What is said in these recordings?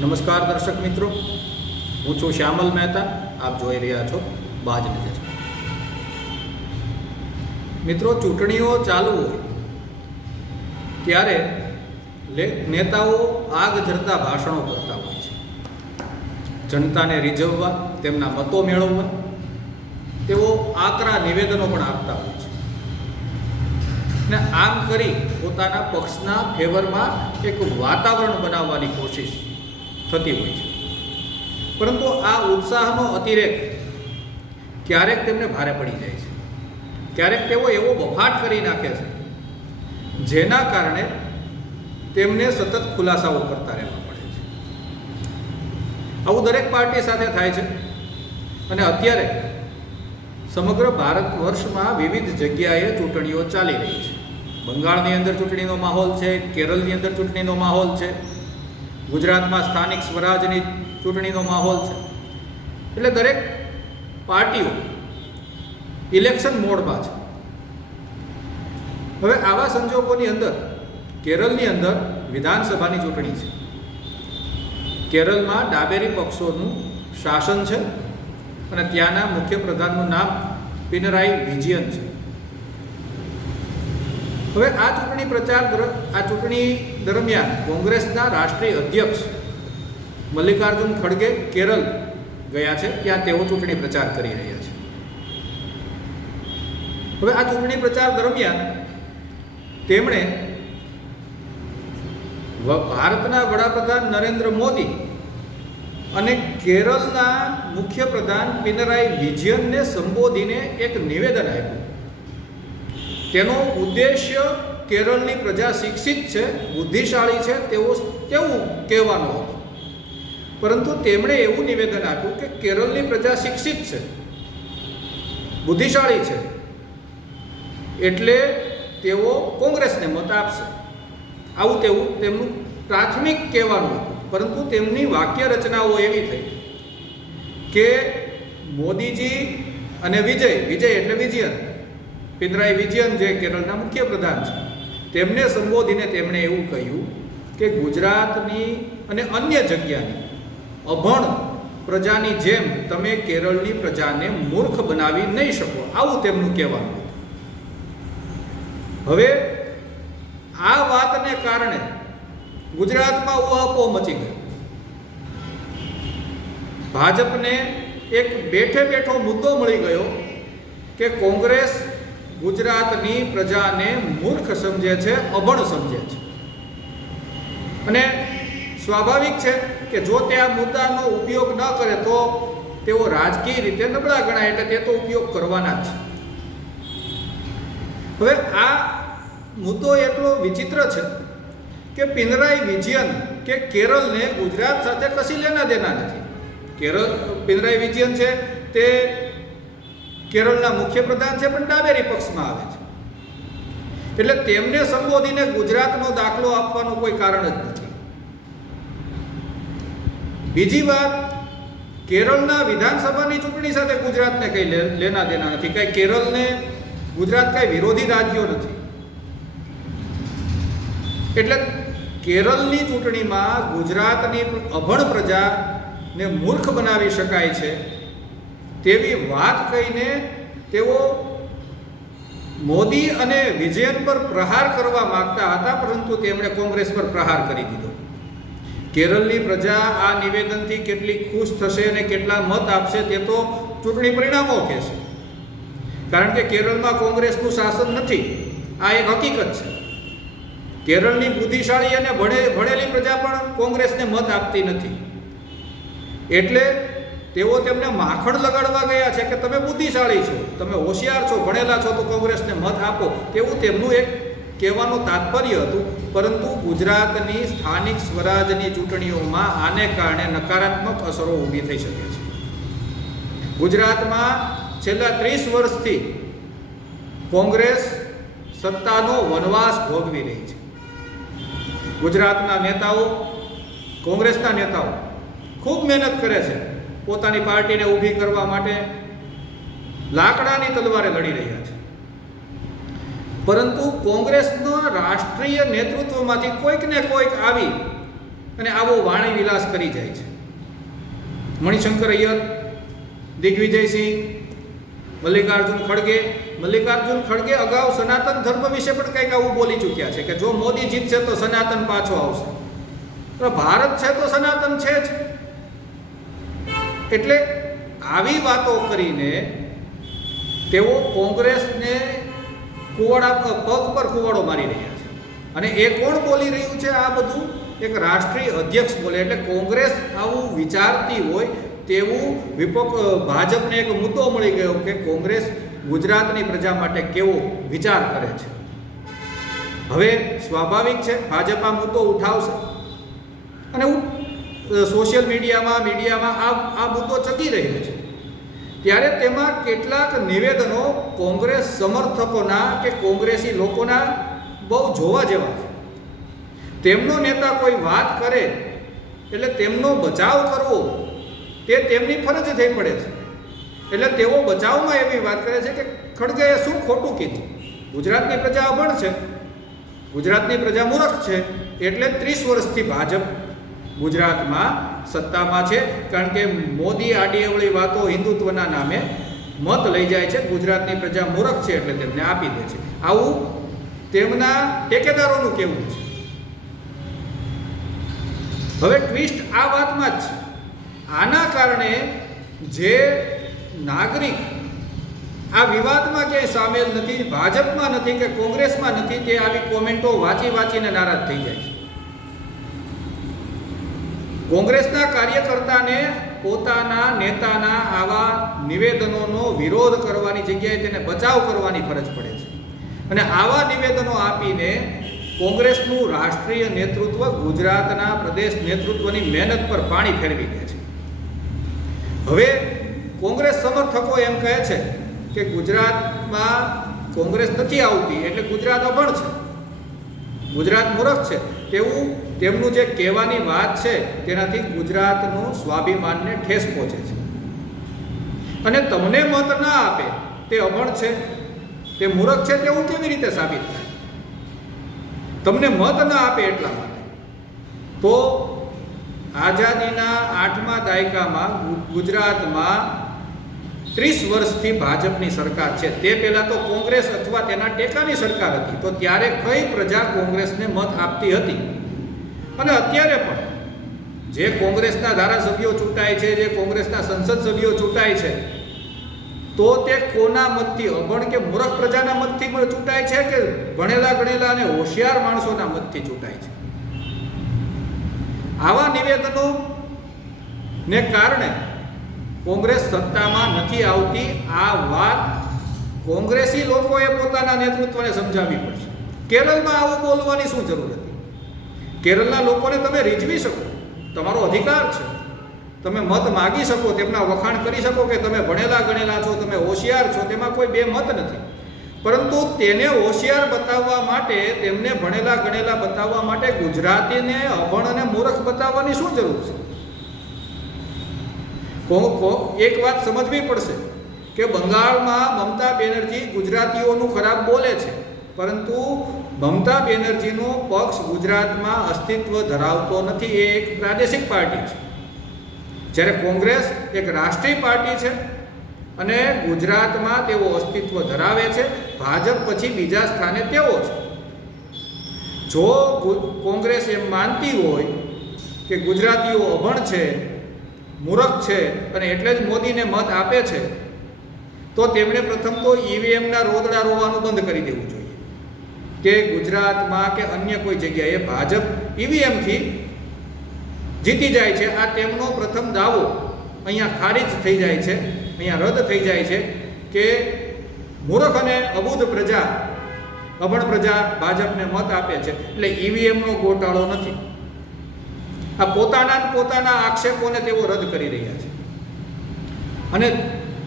નમસ્કાર દર્શક મિત્રો, હું છું શ્યામલ મહેતા. આપ જોઈ રહ્યા છો બાજ નજર. મિત્રો, ચૂંટણીઓ ચાલુ હોય ત્યારે નેતાઓ આગ ઝરતા ભાષણો કરતા હોય છે. જનતાને રીઝવવા, તેમના મતો મેળવવા તેઓ આકરા નિવેદનો પણ આપતા હોય છે ને આમ કરી પોતાના પક્ષના ફેવરમાં એક વાતાવરણ બનાવવાની કોશિશ થતી હોય છે. પરંતુ આ ઉત્સાહનો અતિરેક ક્યારેક તેમને ભારે પડી જાય છે. ક્યારેક તેઓ એવો બફાટ કરી નાખે છે જેના કારણે તેમને સતત ખુલાસાઓ કરતા રહેવા પડે છે. આવું દરેક પાર્ટી સાથે થાય છે અને અત્યારે સમગ્ર ભારત વર્ષમાં વિવિધ જગ્યાએ ચૂંટણીઓ ચાલી રહી છે. બંગાળની અંદર ચૂંટણીનો માહોલ છે, કેરળની અંદર ચૂંટણીનો માહોલ છે, ગુજરાતમાં સ્થાનિક સ્વરાજની ચૂંટણીનો માહોલ છે. એટલે દરેક પાર્ટીઓ ઇલેક્શન મોડમાં છે. હવે આવા સંજોગોની અંદર કેરળની અંદર વિધાનસભાની ચૂંટણી છે. કેરળમાં ડાબેરી પક્ષોનું શાસન છે અને ત્યાંના મુખ્યપ્રધાનનું નામ પિનરાઈ વિજયન છે. હવે આ ચૂંટણી દરમિયાન કોંગ્રેસના રાષ્ટ્રીય અધ્યક્ષ મલ્લિકાર્જુન ખડગે કેરળ ગયા છે. ત્યાં તેઓ ચૂંટણી પ્રચાર કરી રહ્યા છે. હવે આ ચૂંટણી પ્રચાર દરમિયાન તેમણે ભારતના વડાપ્રધાન નરેન્દ્ર મોદી અને કેરળના મુખ્યપ્રધાન પિનરાઈ વિજયનને સંબોધીને એક નિવેદન આપ્યું. તેનો ઉદ્દેશ્ય કેરળની પ્રજા શિક્ષિત છે, બુદ્ધિશાળી છે તેવું કહેવાનો હતો. પરંતુ તેમણે એવું નિવેદન આપ્યું કે કેરળની પ્રજા શિક્ષિત છે, બુદ્ધિશાળી છે, એટલે તેઓ કોંગ્રેસને મત આપશે. આવું તેમનું પ્રાથમિક કહેવાનું હતું. પરંતુ તેમની વાક્ય રચનાઓ એવી થઈ કે મોદીજી અને વિજય એટલે વિજયન, પિનરાઈ વિજયન જે કેરળના મુખ્યપ્રધાન છે, તેમને સંબોધીને તેમણે એવું કહ્યું કે ગુજરાતની અને અન્ય જગ્યાની અભણ પ્રજાની જેમ તમે કેરળની પ્રજાને મૂર્ખ બનાવી નહીં શકો. આવું તેમનું કહેવાનું હતું. હવે આ વાતને કારણે ગુજરાતમાં ઉહાપોહ મચી ગયો. ભાજપને એક બેઠો મુદ્દો મળી ગયો કે કોંગ્રેસ ગુજરાતની પ્રજાને મૂર્ખ સમજે છે, અભણ સમજે છે. અને સ્વાભાવિક છે કે જો તે આ મુદ્દાનો ઉપયોગ ન કરે તો તેઓ રાજકીય રીતે નબળા ગણાય, એટલે તે તો ઉપયોગ કરવાના જ છે. હવે આ મુદ્દો એટલો વિચિત્ર છે કે પિનરાઈ વિજયન કે કેરળને ગુજરાત સાથે કશી લેના દેના નથી. પિનરાઈ વિજયન છે તે કેરળના મુખ્યપ્રધાન છે, પણ ડાબેરી પક્ષમાં આવે છે. એટલે તેમને સંબોધીને ગુજરાતનો દાખલો આપવાનું કોઈ કારણ જ નથી. બીજી વાત, કેરળના વિધાનસભાની ચૂંટણી સાથે ગુજરાતને કંઈ લેના દેના નથી. કંઈ કેરળને ગુજરાત કંઈ વિરોધી રાજ્યો નથી. એટલે કેરળની ચૂંટણીમાં ગુજરાતની અભણ પ્રજાને મૂર્ખ બનાવી શકાય છે તેવી વાત કહીને તેઓ મોદી અને વિજયન પર પ્રહાર કરવા માંગતા હતા, પરંતુ તેમણે કોંગ્રેસ પર પ્રહાર કરી દીધો. કેરળની પ્રજા આ નિવેદનથી કેટલી ખુશ થશે અને કેટલા મત આપશે તે તો ચૂંટણી પરિણામો કહેશે. કારણ કે કેરળમાં કોંગ્રેસનું શાસન નથી. આ એક હકીકત છે. કેરળની બુદ્ધિશાળી અને ભણેલી પ્રજા પણ કોંગ્રેસને મત આપતી નથી. એટલે તેઓ તેમને માખણ લગાડવા ગયા છે કે તમે બુદ્ધિશાળી છો, તમે હોશિયાર છો, ભણેલા છો, તો કોંગ્રેસને મત આપો. તેવું તેમનું એક કહેવાનું તાત્પર્ય હતું. પરંતુ ગુજરાતની સ્થાનિક સ્વરાજની ચૂંટણીઓમાં આને કારણે નકારાત્મક અસરો ઊભી થઈ શકે છે. ગુજરાતમાં છેલ્લા 30 વર્ષથી કોંગ્રેસ સત્તાનો વનવાસ ભોગવી રહી છે. ગુજરાતના નેતાઓ, કોંગ્રેસના નેતાઓ ખૂબ મહેનત કરે છે. પોતાની પાર્ટીને ઊભી કરવા માટે લાકડાની તલવારે લડી રહ્યા છે. પરંતુ કોંગ્રેસના રાષ્ટ્રીય નેતૃત્વમાંથી કોઈક ને કોઈક આવી અને આવો વાણી વિલાસ કરી જાય છે. મણિશંકર અય્યર, દિગ્વિજયસિંહ, મલ્લિકાર્જુન ખડગે અગાઉ સનાતન ધર્મ વિશે પણ કંઈક આવું બોલી ચૂક્યા છે કે જો મોદી જીતશે તો સનાતન પાછો આવશે. તો ભારત છે તો સનાતન છે જ. એટલે આવી વાતો કરીને તેઓ કોંગ્રેસને પગ પર કુવાડો મારી રહ્યા છે. અને એ કોણ બોલી રહ્યું છે આ બધું? એક રાષ્ટ્રીય અધ્યક્ષ બોલે. એટલે કોંગ્રેસ આવું વિચારતી હોય તેવું ભાજપને એક મુદ્દો મળી ગયો કે કોંગ્રેસ ગુજરાતની પ્રજા માટે કેવો વિચાર કરે છે. હવે સ્વાભાવિક છે ભાજપ આ મુદ્દો ઉઠાવશે અને સોશિયલ મીડિયામાં આ મુદ્દો ચગી રહ્યો છે. ત્યારે તેમાં કેટલાક નિવેદનો કોંગ્રેસ સમર્થકોના કે કોંગ્રેસી લોકોના બહુ જોવા જેવા છે. તેમનો નેતા કોઈ વાત કરે એટલે તેમનો બચાવ કરવો તે તેમની ફરજ થઈ પડે છે. એટલે તેઓ બચાવમાં એવી વાત કરે છે કે ખડગેએ શું ખોટું કીધું? ગુજરાતની પ્રજા અભણ છે, ગુજરાતની પ્રજા મૂર્ખ છે, એટલે 30 વર્ષથી ભાજપ ગુજરાતમાં સત્તામાં છે. કારણ કે મોદી આડી અવળી વાતો હિન્દુત્વના નામે મત લઈ જાય છે. ગુજરાતની પ્રજા મૂર્ખ છે એટલે તેમને આપી દે છે. આવું તેમના ટેકેદારોનું કહેવું છે. હવે ટ્વિસ્ટ આ વાતમાં જ છે. આના કારણે જે નાગરિક આ વિવાદમાં ક્યાંય સામેલ નથી, ભાજપમાં નથી કે કોંગ્રેસમાં નથી, તે આવી કોમેન્ટો વાંચીને નારાજ થઈ જાય છે. કોંગ્રેસના કાર્યકર્તાને પોતાના નેતાના આવા નિવેદનોનો વિરોધ કરવાની જગ્યાએ તેને બચાવ કરવાની ફરજ પડે છે. અને આવા નિવેદનો આપીને કોંગ્રેસનું રાષ્ટ્રીય નેતૃત્વ ગુજરાતના પ્રદેશ નેતૃત્વની મહેનત પર પાણી ફેરવી દે છે. હવે કોંગ્રેસ સમર્થકો એમ કહે છે કે ગુજરાતમાં કોંગ્રેસ નથી આવતી એટલે ગુજરાત અભણ છે, ગુજરાત મૂર્ખ છે. તેવું તેમનું જે કહેવાની વાત છે તેનાથી ગુજરાતનું સ્વાભિમાનને ઠેસ પહોંચે છે. અને તમને મત ના આપે તે અભણ છે, તે મૂર્ખ છે તેવું કેવી રીતે સાબિત થાય? તમને મત ના આપે એટલા માટે. તો આઝાદીના 8મા દાયકામાં ગુજરાતમાં 30 વર્ષથી ભાજપની સરકાર છે. તે પહેલાં તો કોંગ્રેસ અથવા તેના ટેકાની સરકાર હતી. તો ત્યારે કઈ પ્રજા કોંગ્રેસને મત આપતી હતી? અને અત્યારે પણ જે કોંગ્રેસના ધારાસભ્યો ચૂંટાય છે, જે કોંગ્રેસના સંસદ સભ્યો ચૂંટાય છે, તો તે કોના મતથી, અભણ કે મૂર્ખ પ્રજાના મતથી ચૂંટાય છે કે ભણેલા ગણેલા અને હોશિયાર માણસોના મતથી ચૂંટાય છે? આવા નિવેદનો ને કારણે કોંગ્રેસ સત્તામાં નથી આવતી. આ વાત કોંગ્રેસી લોકોએ પોતાના નેતૃત્વને સમજાવવી પડશે. કેરળમાં આવું બોલવાની શું જરૂર હતી? કેરળના લોકોને તમે રીઝવી શકો, તમારો અધિકાર છે. તમે મત માગી શકો, તેમના વખાણ કરી શકો કે તમે ભણેલા ગણેલા છો, તમે હોશિયાર છો. તેમાં કોઈ બે મત નથી. પરંતુ તેને હોશિયાર બતાવવા માટે, તેમને ભણેલા ગણેલા બતાવવા માટે ગુજરાતીને અભણ અને મૂર્ખ બતાવવાની શું જરૂર છે? એક વાત સમજવી પડશે કે બંગાળમાં મમતા બેનર્જી ગુજરાતીઓનું ખરાબ બોલે છે, પરંતુ મમતા બેનર્જીનો પક્ષ ગુજરાતમાં અસ્તિત્વ ધરાવતો નથી. એ એક પ્રાદેશિક પાર્ટી છે. જ્યારે કોંગ્રેસ એક રાષ્ટ્રીય પાર્ટી છે અને ગુજરાતમાં તેઓ અસ્તિત્વ ધરાવે છે. ભાજપ પછી બીજા સ્થાને તેઓ છે. જો કોંગ્રેસ એમ માનતી હોય કે ગુજરાતીઓ અભણ છે, મૂર્ખ છે અને એટલે જ મોદીને મત આપે છે, તો તેમણે પ્રથમ તો ઈવીએમના રોદડા રોવાનું બંધ કરી દેવું જોઈએ કે ગુજરાતમાં કે અન્ય કોઈ જગ્યાએ ભાજપ ઈવીએમથી જીતી જાય છે. આ તેમનો પ્રથમ દાવો અહીંયા ખારીજ થઈ જાય છે, અહીંયા રદ થઈ જાય છે કે મૂર્ખ અને અબુધ પ્રજા, અભણ પ્રજા ભાજપને મત આપે છે. એટલે ઈવીએમનો ગોટાળો નથી. આ પોતાના આક્ષેપોને તેઓ રદ કરી રહ્યા છે. અને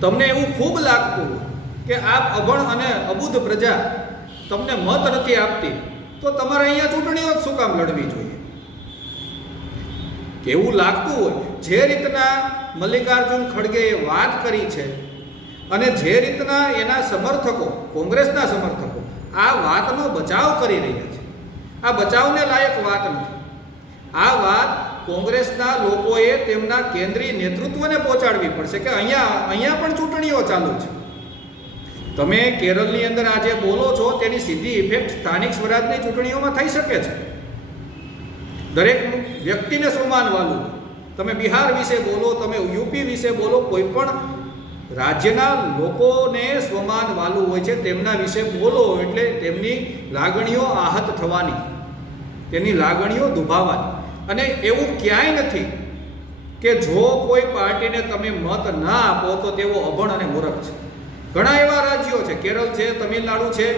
તમને એવું ખૂબ લાગતું કે આ અભણ અને અબુધ પ્રજા તમને મત નથી આપતી, તો તમારે અહીંયા ચૂંટણીઓ જ શું કામ લડવી જોઈએ? કેવું લાગતું હોય, જે રીતના મલ્લિકાર્જુન ખડગેએ વાત કરી છે અને જે રીતના એના સમર્થકો, કોંગ્રેસના સમર્થકો આ વાતનો બચાવ કરી રહ્યા છે, આ બચાવને લાયક વાત નથી. આ વાત કોંગ્રેસના લોકોએ તેમના કેન્દ્રીય નેતૃત્વને પહોંચાડવી પડશે કે અહીંયા પણ ચૂંટણીઓ ચાલુ છે. તમે કેરળની અંદર આજે બોલો છો તેની સીધી ઇફેક્ટ સ્થાનિક સ્વરાજની ચૂંટણીઓમાં થઈ શકે છે. દરેક વ્યક્તિને સમાન વાલું. તમે બિહાર વિશે બોલો, તમે યુપી વિશે બોલો, કોઈ પણ રાજ્યના લોકોને સ્વમાન વાલું હોય છે, તેમના વિશે બોલો એટલે તેમની લાગણીઓ આહત થવાની, તેની લાગણીઓ દુભાવવાની. અને એવું ક્યાંય નથી કે જો કોઈ પાર્ટીને તમે મત ના આપો તો તેઓ અભણ અને મૂર્ખ છે. ઘણા એવા રાજ્યો છે, કેરળ છે, તમિલનાડુ છે,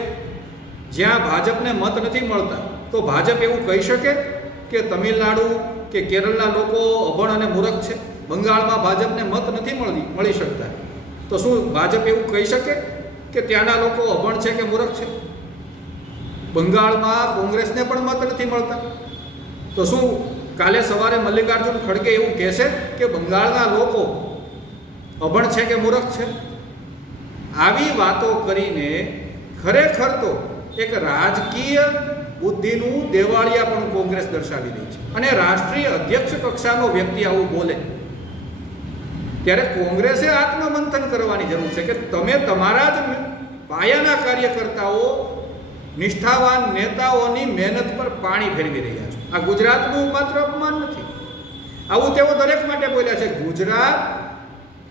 જ્યાં ભાજપને મત નથી મળતા. તો ભાજપ એવું કહી શકે કે તમિલનાડુ કે કેરળના લોકો અભણ અને મૂર્ખ છે? બંગાળમાં ભાજપને મત નથી મળી શકતા, તો શું ભાજપ એવું કહી શકે કે ત્યાંના લોકો અભણ છે કે મૂર્ખ છે? બંગાળમાં કોંગ્રેસને પણ મત નથી મળતા, તો શું કાલે સવારે મલ્લિકાર્જુન ખડગે એવું કહેશે કે બંગાળના લોકો અભણ છે કે મૂર્ખ છે? આવી વાતો કરીને ખરેખર તો એક રાજકીય બુદ્ધિનું દેવાળિયા પણ કોંગ્રેસ દર્શાવી રહી છે. અને રાષ્ટ્રીય અધ્યક્ષ કક્ષાનો વ્યક્તિ આવું બોલે ત્યારે કોંગ્રેસે આત્મમંથન કરવાની જરૂર છે કે તમે તમારા જ પાયાના કાર્યકર્તાઓ, નિષ્ઠાવાન નેતાઓની મહેનત પર પાણી ફેરવી રહ્યા છો. આ ગુજરાતનું માત્ર અપમાન નથી, આવું તેઓ દરેક માટે બોલ્યા છે.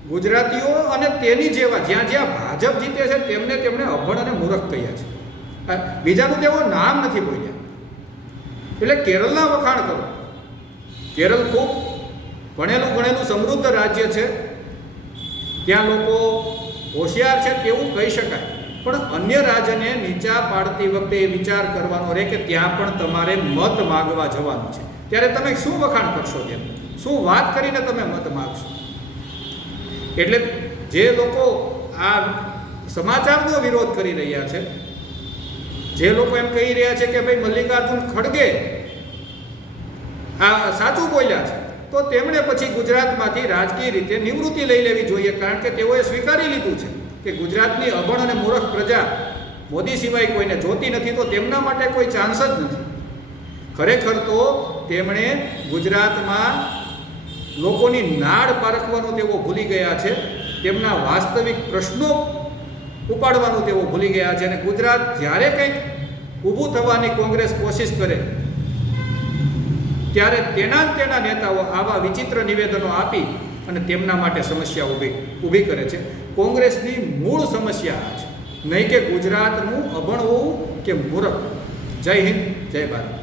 ગુજરાતીઓ અને તેની જેવા જ્યાં જ્યાં ભાજપ જીતે છે તેમણે અભણ અને મૂર્ખ કહ્યા છે. બીજાનું તેઓ નામ નથી બોલ્યા. એટલે કેરળના વખાણ કરો. કેરળ ખૂબ ભણેલું ગણેલું સમૃદ્ધ રાજ્ય છે, ત્યાં લોકો હોશિયાર છે તેવું કહી શકાય, પણ અન્ય રાજ્યને નીચા પાડતી વખતે એ વિચાર કરવાનો રહે કે ત્યાં પણ તમારે મત માગવા જવાનું છે. ત્યારે તમે શું વખાણ કરશો, તેમ શું વાત કરીને તમે મત માગશો? એટલે જે લોકો આ સમાચારનો વિરોધ કરી રહ્યા છે, જે લોકો એમ કહી રહ્યા છે કે ભાઈ મલ્લિકાર્જુન ખડગે આ સાચું બોલ્યા છે, તો તેમણે પછી ગુજરાતમાંથી રાજકીય રીતે નિવૃત્તિ લઈ લેવી જોઈએ, કારણ કે તેઓએ સ્વીકારી લીધું છે કે ગુજરાતની અભણ અને મૂર્ખ પ્રજા મોદી સિવાય કોઈને જોતી નથી, તો તેમના માટે કોઈ ચાન્સ જ નથી. ખરેખર તો તેમણે ગુજરાતમાં લોકોની નાડ પારખવાનું તેઓ ભૂલી ગયા છે, તેમના વાસ્તવિક પ્રશ્નો ઉપાડવાનું તેઓ ભૂલી ગયા છે. અને ગુજરાત જ્યારે કંઈક ઊભું થવાની કોંગ્રેસ કોશિશ કરે ત્યારે તેના નેતાઓ આવા વિચિત્ર નિવેદનો આપી અને તેમના માટે સમસ્યા ઊભી કરે છે. કોંગ્રેસની મૂળ સમસ્યા આ છે, નહીં કે ગુજરાતનું અભણ હોવું કે મૂર્ખ. જય હિન્દ, જય ભારત.